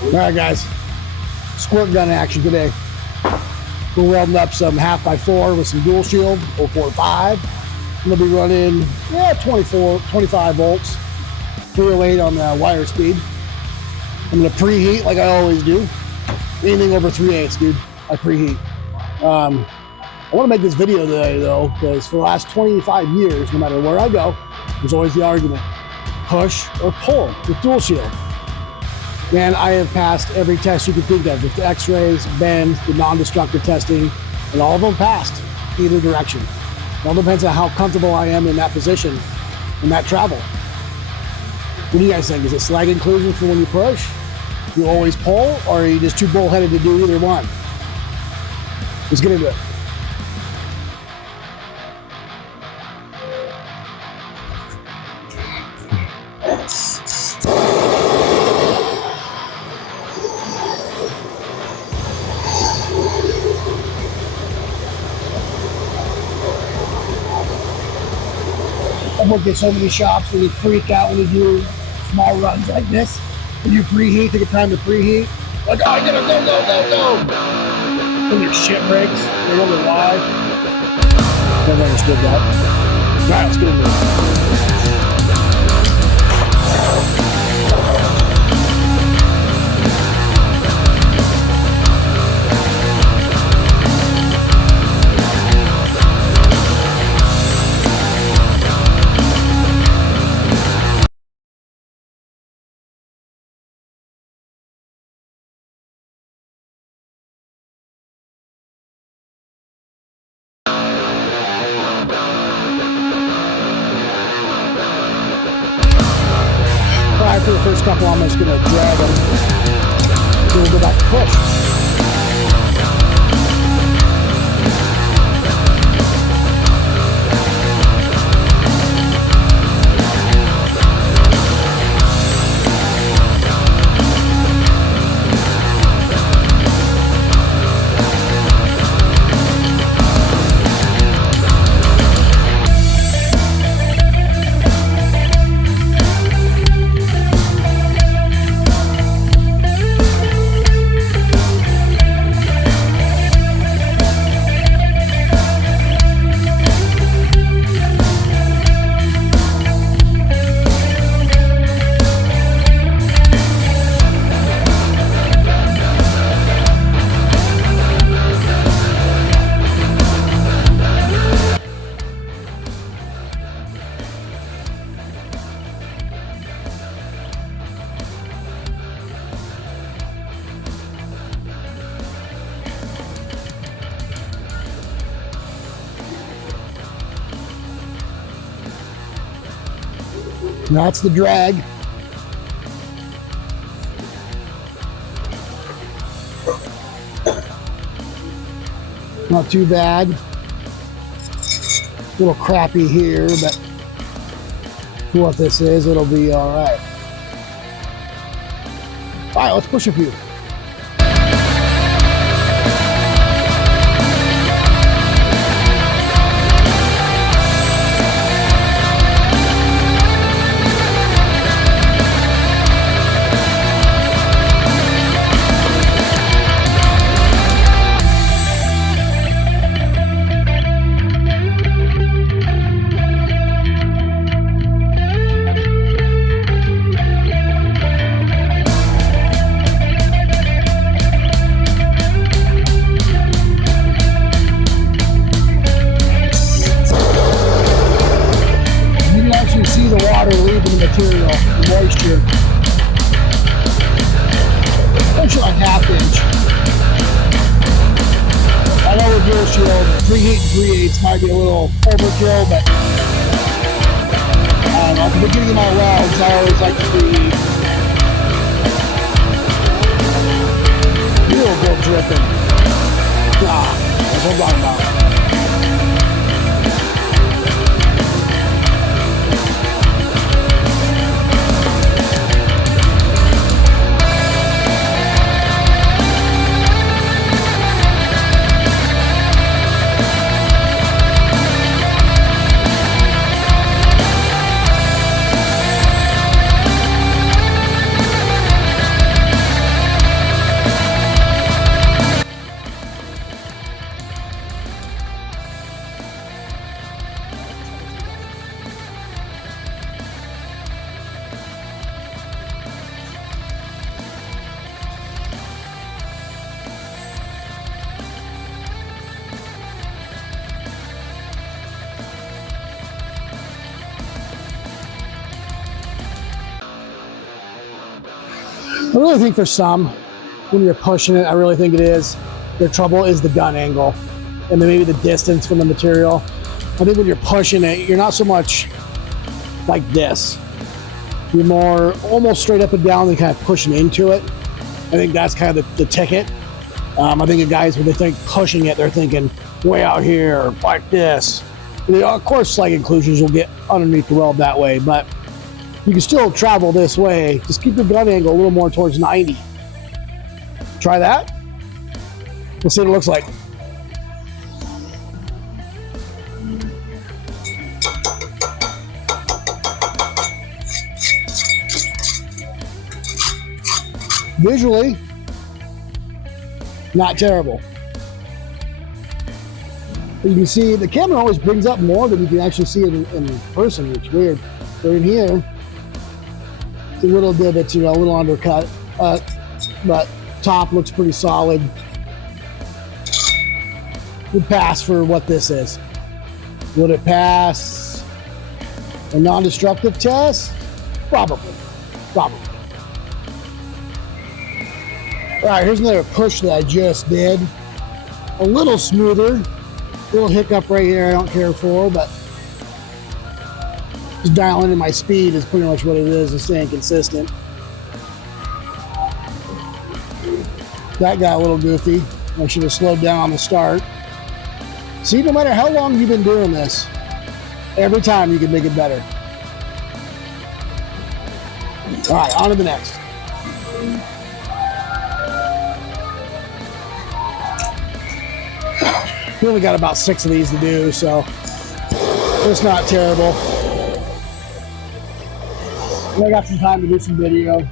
All right, guys, squirt gun action today. We're welding up some half-by-4 with some dual shield, 045. I'm gonna be running, 25 volts, 308 on the wire speed. I'm gonna preheat like I always do. Anything over 3/8, dude, I preheat. I wanna make this video today though, because for the last 25 years, no matter where I go, there's always the argument, push or pull with dual shield. Man, I have passed every test you could think of, with the x-rays, bend, the non-destructive testing, and all of them passed either direction. It all depends on how comfortable I am in that position, in that travel. What do you guys think? Is it slag inclusion for when you push? You always pull, or are you just too bullheaded to do either one? Let's get into it. I've worked at so many shops where you freak out when you do small runs like this. When you preheat, take a time to preheat. Like, oh, I gotta go. When your shit breaks, they wonder why. Never understood that. All right, let's get into it. For the first couple, I'm just gonna drag them. Then we'll go back to push. That's the drag. Not too bad. A little crappy here, but for what this is, it'll be all right. All right, let's push a few. See the water leaving the material, the moisture. Push it like ½ inch. I know with dual shield, preheat and 3/8 might be a little overkill, but I don't know. At the beginning of my welds, I always like to preheat. You'll go dripping. That's what I'm talking about. I really think for some, when you're pushing it, I really think it is, their trouble is the gun angle and then maybe the distance from the material. I think when you're pushing it, you're not so much like this. You're more almost straight up and down and kind of pushing into it. I think that's kind of the ticket. I think the guys, when they think pushing it, they're thinking way out here, like this. And of course, slight inclusions will get underneath the weld that way, but you can still travel this way. Just keep your gun angle a little more towards 90. Try that. We'll see what it looks like. Visually, not terrible. You can see the camera always brings up more than you can actually see it in person, which is weird. So in here, it's a little divots, you know, a little undercut, but top looks pretty solid. Would pass for what this is. Would it pass a non-destructive test? Probably. Probably. All right, here's another push that I just did. A little smoother. Little hiccup right here I don't care for, but just dialing in my speed is pretty much what it is, and staying consistent. That got a little goofy. I should have slowed down on the start. See, no matter how long you've been doing this, every time you can make it better. All right, on to the next. We only got about 6 of these to do, so it's not terrible. I got some time to do some video.